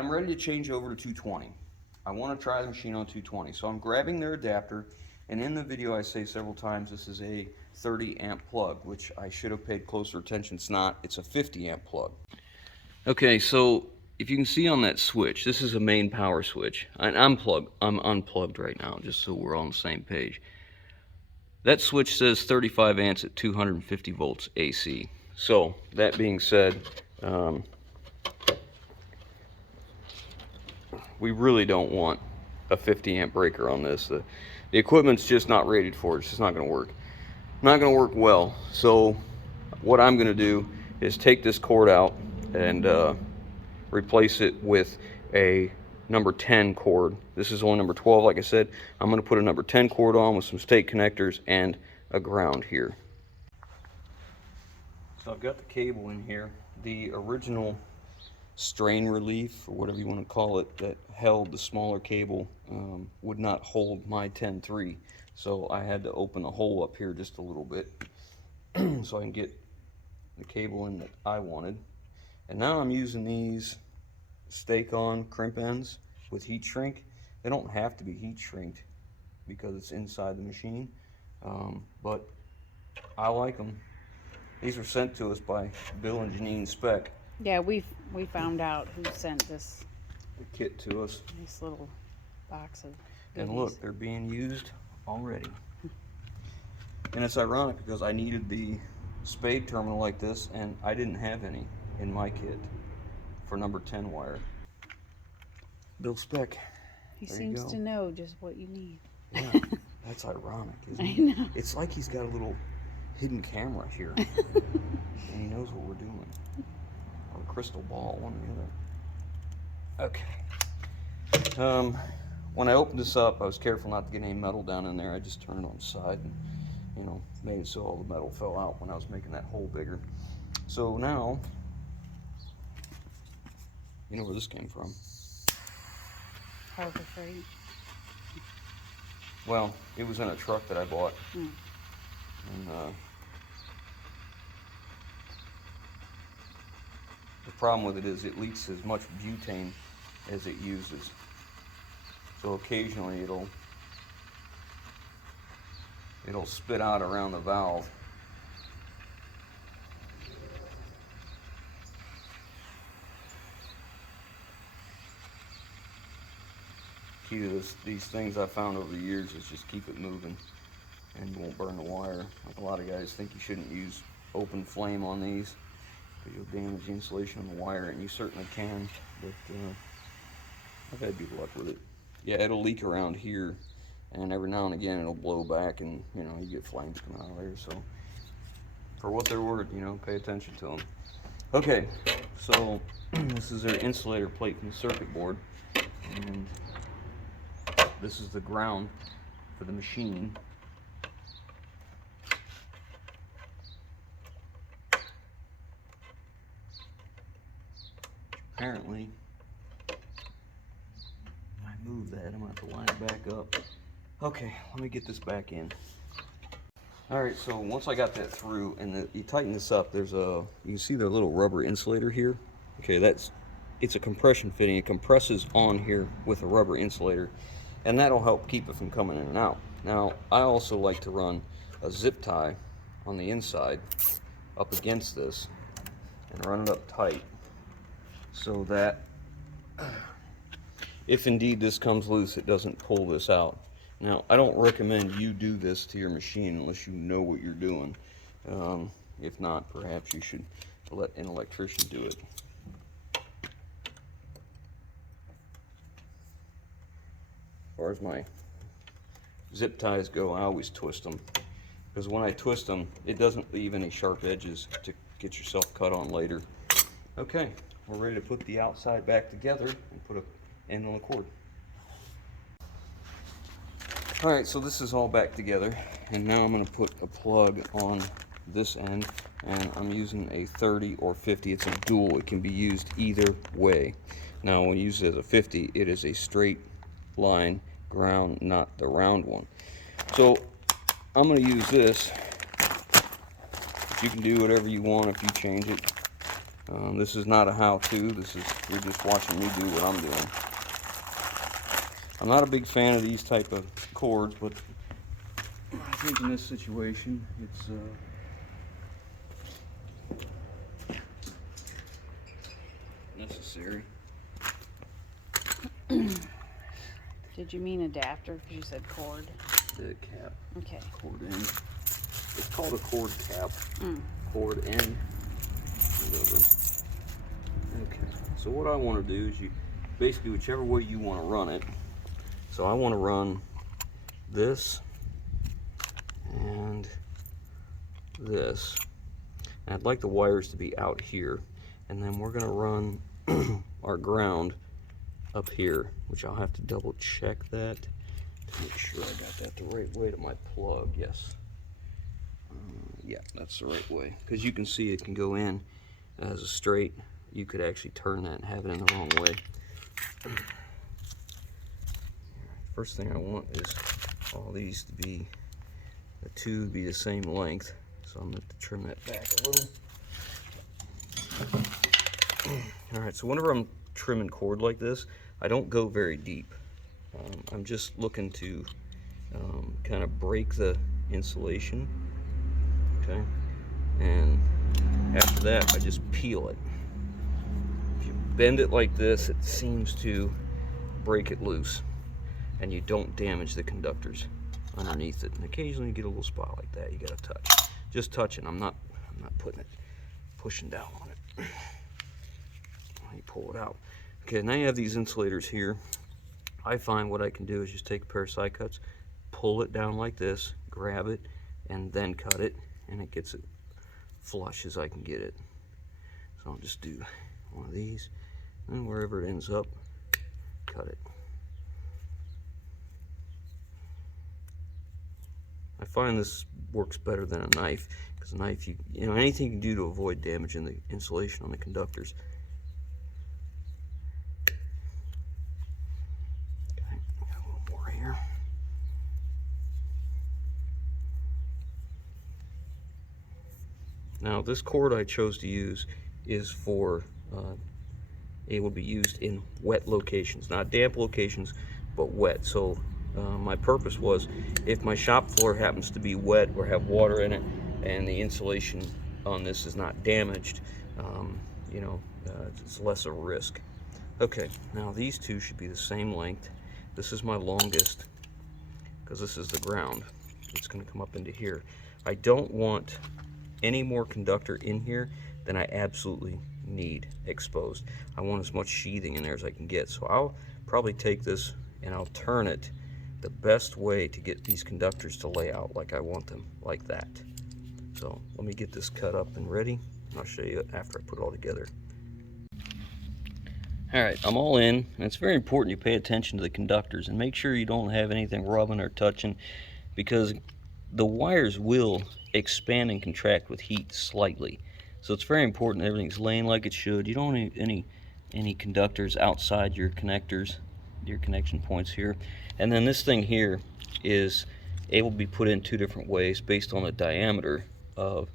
I'm ready to change over to 220. I want to try the machine on 220. So I'm grabbing their adapter, and in the video I say several times this is a 30 amp plug, which I should have paid closer attention. It's not, it's a 50 amp plug. Okay, so if you can see on that switch, this is a main power switch. I'm unplugged right now, just so we're on the same page. That switch says 35 amps at 250 volts AC. So that being said, we really don't want a 50 amp breaker on this. The equipment's just not rated for it. It's just not going to work. Not going to work well. So what I'm going to do is take this cord out and replace it with a number 10 cord. This is only number 12, like I said. I'm going to put a number 10 cord on with some state connectors and a ground here. So I've got the cable in here. The original strain relief, or whatever you want to call it, that held the smaller cable would not hold my 10-3. So I had to open the hole up here just a little bit so I can get the cable in that I wanted. And now I'm using these stake-on crimp ends with heat shrink. They don't have to be heat shrinked because it's inside the machine, but I like them. These were sent to us by Bill and Janine Speck. Yeah, we found out who sent this The kit to us. Nice little box of And goodies. look, they're being used already. And it's ironic because I needed the spade terminal like this, and I didn't have any in my kit for number 10 wire. Bill Speck. He there seems to know just what you need. Yeah, that's ironic, isn't I it? know. It's like he's got a little hidden camera here, and he knows what we're doing. Or a crystal ball, one or the other. Okay. When I opened this up, I was careful not to get any metal down in there. I just turned it on the side and, you know, made it so all the metal fell out when I was making that hole bigger. So now, you know where this came from. Harbor Freight. Well, it was in a truck that I bought. And the problem with it is it leaks as much butane as it uses. So occasionally it'll spit out around the valve. Key to these things I found over the years is just keep it moving and you won't burn the wire. Like a lot of guys think you shouldn't use open flame on these because you'll damage the insulation on the wire, and you certainly can, but I've had good luck with it. Yeah, it'll leak around here, and every now and again it'll blow back, and you know, you get flames coming out of there. So for what they're worth, you know, pay attention to them. Okay, so this is their insulator plate from the circuit board, and this is the ground for the machine. Apparently, when I move that, I'm going to have to line it back up. Okay, let me get this back in. Alright, so once I got that through, and you tighten this up, there's you can see the little rubber insulator here. Okay, it's a compression fitting. It compresses on here with a rubber insulator, and that'll help keep it from coming in and out. Now, I also like to run a zip tie on the inside up against this and run it up tight, so that if indeed this comes loose, it doesn't pull this out. Now, I don't recommend you do this to your machine unless you know what you're doing. If not, perhaps you should let an electrician do it. As far as my zip ties go, I always twist them, because when I twist them, it doesn't leave any sharp edges to get yourself cut on later. Okay, we're ready to put the outside back together and put an end on the cord. Alright, so this is all back together, and now I'm going to put a plug on this end, and I'm using a 30 or 50. It's a dual. It can be used either way. Now, when you use it as a 50, it is a straight line ground, not the round one. So I'm going to use this. You can do whatever you want if you change it. This is not a how-to. You're just watching me do what I'm doing. I'm not a big fan of these type of cords, but I think in this situation, it's necessary. Did you mean adapter? Because you said cord. The cap. Okay. Cord end. It's called a cord cap. Cord end. Whatever. Okay. So what I want to do is basically whichever way you want to run it. So I want to run this and this. And I'd like the wires to be out here. And then we're going to run our ground up here, which I'll have to double check that to make sure I got that the right way to my plug. Yes. Yeah, that's the right way. Because you can see it can go in as a straight. You could actually turn that and have it in the wrong way. First thing I want is all these to be, the two to be the same length. So I'm going to trim that back a little. Alright, so whenever I'm trimming cord like this, I don't go very deep. I'm just looking to kind of break the insulation. Okay, and after that I just peel it. If you bend it like this, it seems to break it loose and you don't damage the conductors underneath it. And occasionally you get a little spot like that, you gotta touch. Just touching, I'm not pushing down on it. You pull it out. Okay, now you have these insulators here. I find what I can do is just take a pair of side cuts, pull it down like this, grab it, and then cut it, and it gets it flush as I can get it. So I'll just do one of these, and wherever it ends up, cut it. I find this works better than a knife, because a knife, you know, anything you can do to avoid damaging the insulation on the conductors. Now this cord I chose to use is for, it will be used in wet locations, not damp locations, but wet. So my purpose was, if my shop floor happens to be wet or have water in it and the insulation on this is not damaged, you know, it's less of a risk. Okay, now these two should be the same length. This is my longest because this is the ground. It's going to come up into here. I don't want any more conductor in here than I absolutely need exposed. I want as much sheathing in there as I can get. So I'll probably take this and I'll turn it the best way to get these conductors to lay out like I want them, like that. So let me get this cut up and ready. I'll show you after I put it all together. Alright, I'm all in, and it's very important you pay attention to the conductors and make sure you don't have anything rubbing or touching, because the wires will expand and contract with heat slightly. So it's very important everything's laying like it should. You don't need any conductors outside your connectors, your connection points here. And then this thing here is able to be put in two different ways based on the diameter of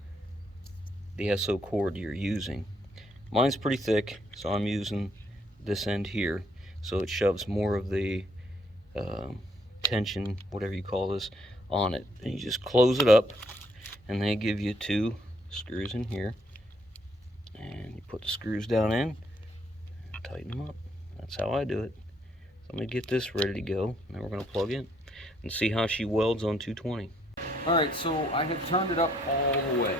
the SO cord you're using. Mine's pretty thick, so I'm using this end here, so it shoves more of the tension, whatever you call this, on it. And you just close it up, and they give you two screws in here, and you put the screws down in and tighten them up. That's how I do it. So I'm going to get this ready to go. Now we're going to plug in and see how she welds on 220. Alright, so I have turned it up all the way,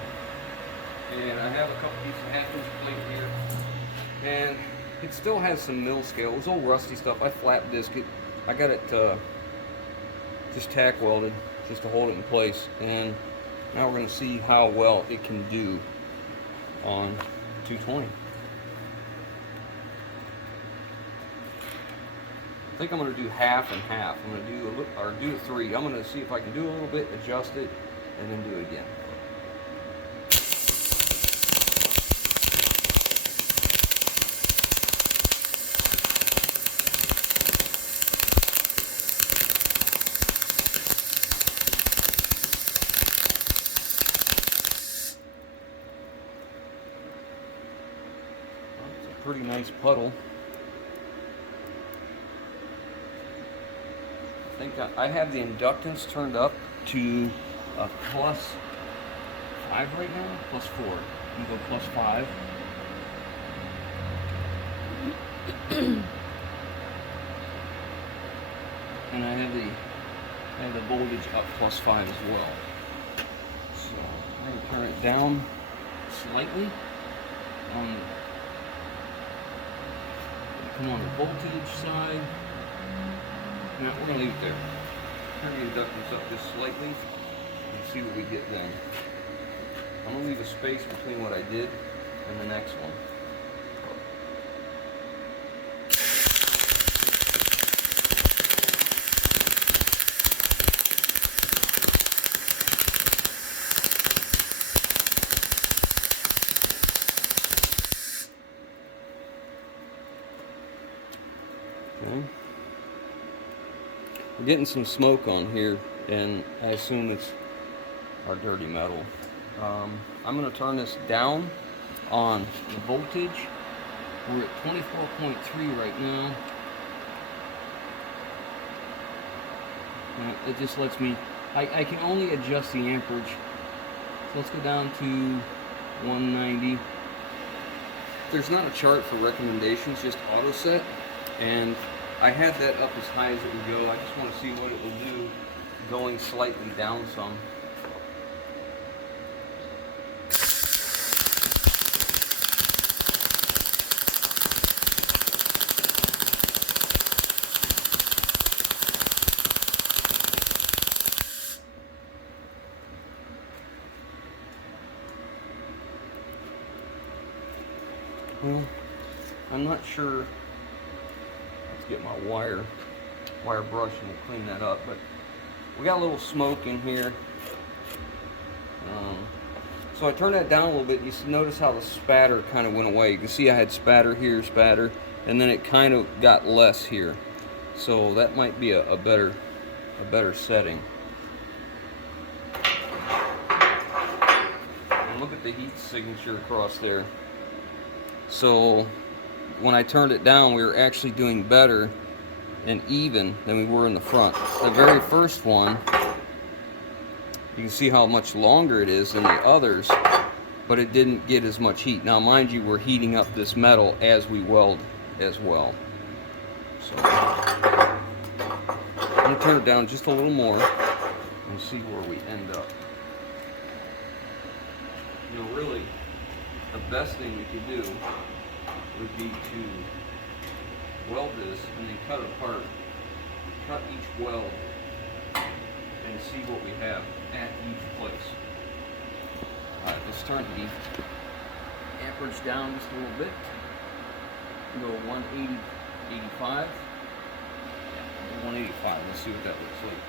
and I have a couple pieces of 1/2 inch plate here, and it still has some mill scale. It was old rusty stuff. I flat disc it. I got it just tack welded just to hold it in place, and now we're going to see how well it can do on 220. I think I'm going to do half and half. I'm going to do a 3. I'm going to see if I can do a little bit, adjust it, and then do it again. pretty nice puddle. I think I have the inductance turned up to a +5 right now, +4. You go +5. And I have the voltage up +5 as well. So I'm going to turn it down slightly. Come on the voltage side. Now we're going to leave it there. Turn the inductance up just slightly and see what we get then. I'm going to leave a space between what I did and the next one. Okay. We're getting some smoke on here, and I assume it's our dirty metal. I'm going to turn this down on the voltage. We're at 24.3 right now. It just lets me, I can only adjust the amperage. So let's go down to 190. There's not a chart for recommendations, just auto set. And I had that up as high as it would go. I just want to see what it will do going slightly down some. Well, I'm not sure. Let's get my wire brush and clean that up. But we got a little smoke in here. So I turned that down a little bit. You notice how the spatter kind of went away. You can see I had spatter here, spatter, and then it kind of got less here. So that might be a better setting. And look at the heat signature across there. So when I turned it down, we were actually doing better and even than we were in the front. The very first one, you can see how much longer it is than the others, but it didn't get as much heat. Now mind you, we're heating up this metal as we weld as well. So I'm going to turn it down just a little more and see where we end up. You know, really, the best thing we could do would be to weld this and then cut each weld and see what we have at each place. Alright, let's turn the amperage down just a little bit. Go 180, 85. 185, let's see what that looks like.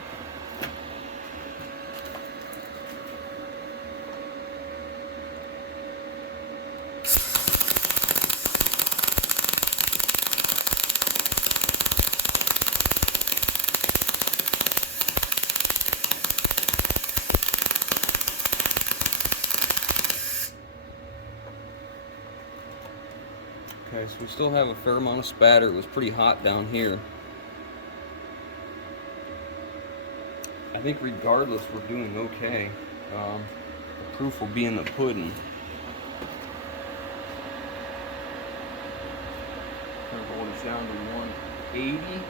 Okay, so we still have a fair amount of spatter. It was pretty hot down here. I think regardless, we're doing okay. The proof will be in the pudding. Turn the voltage down to 180.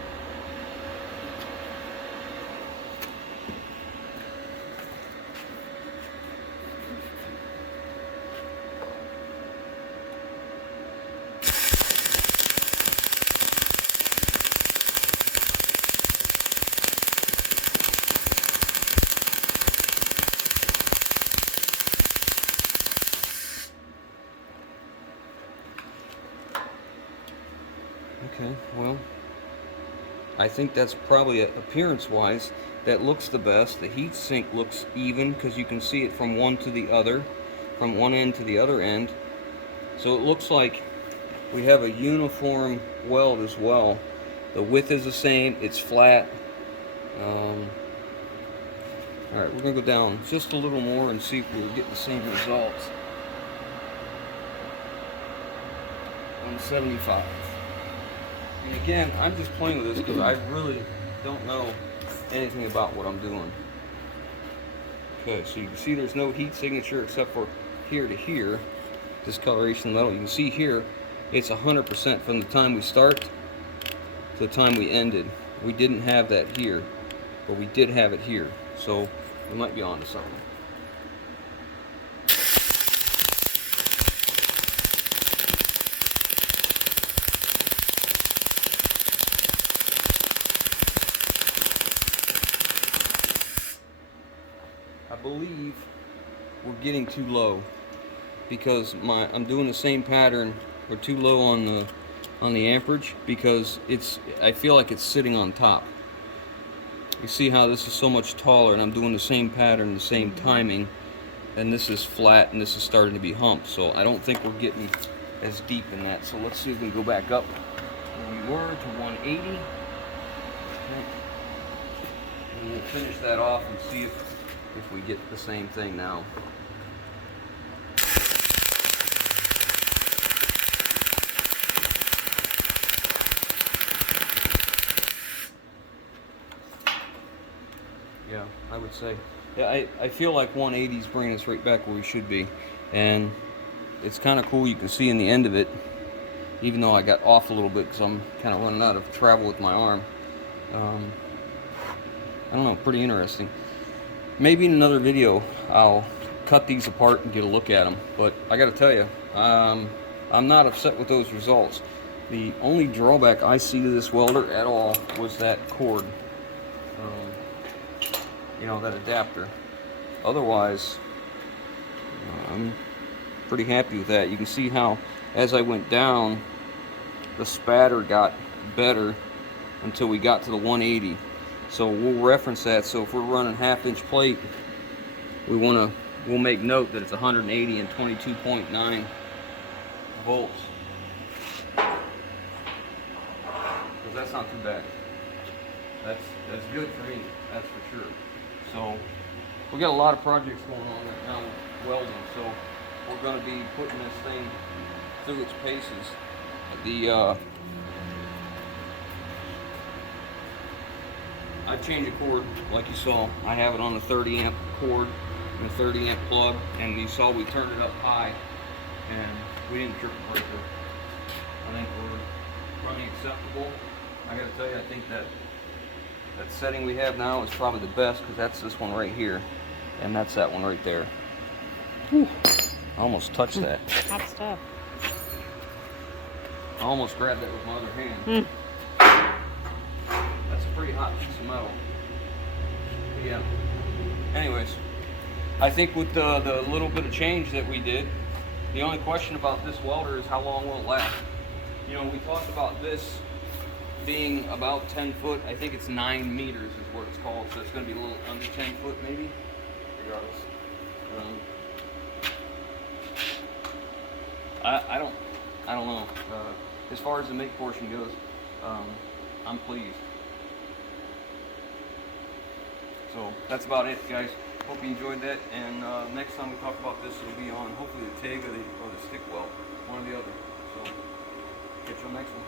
Okay, well, I think that's probably appearance-wise, that looks the best. The heat sink looks even because you can see it from one to the other, from one end to the other end. So it looks like we have a uniform weld as well. The width is the same, it's flat. Alright, we're going to go down just a little more and see if we'll get the same results. on 75. And again, I'm just playing with this because I really don't know anything about what I'm doing. Okay, so you can see there's no heat signature except for here to here, discoloration metal. You can see here, it's 100% from the time we start to the time we ended. We didn't have that here, but we did have it here. So we might be on to something. I believe we're getting too low because I'm doing the same pattern. We're too low on the amperage because I feel like it's sitting on top. You see how this is so much taller and I'm doing the same pattern, the same timing, and this is flat and this is starting to be humped. So I don't think we're getting as deep in that. So let's see if we can go back up where we were to 180. And we'll finish that off and see if we get the same thing now. Yeah, I would say. Yeah, I feel like 180 is bringing us right back where we should be. And it's kind of cool. You can see in the end of it, even though I got off a little bit because I'm kind of running out of travel with my arm. I don't know, pretty interesting. Maybe in another video I'll cut these apart and get a look at them. But I got to tell you, I'm not upset with those results. The only drawback I see to this welder at all was that cord. You know, that adapter. Otherwise, I'm pretty happy with that. You can see how as I went down, the spatter got better until we got to the 180. So we'll reference that. So if we're running 1/2-inch plate, we'll make note that it's 180 and 22.9 volts. Because that's not too bad. That's good for me, that's for sure. So we got a lot of projects going on right now with welding, so we're going to be putting this thing through its paces. I changed the cord like you saw. I have it on the 30 amp cord and a 30 amp plug, and you saw we turned it up high and we didn't trip the breaker. I think we're running acceptable. I gotta tell you, I think that setting we have now is probably the best because that's this one right here and that's that one right there. Whew. I almost touched that. Hot stuff. I almost grabbed that with my other hand. That's a pretty hot piece of metal. But yeah. Anyways, I think with the little bit of change that we did, the only question about this welder is how long will it last? You know, we talked about this being about 10 foot. I think it's 9 meters is what it's called, so it's going to be a little under 10 foot maybe, regardless. I don't know. As far as the make portion goes, I'm pleased. So that's about it, guys. Hope you enjoyed that, and next time we talk about this, it'll be on hopefully the TIG or the stick weld, one or the other. So catch you on the next one.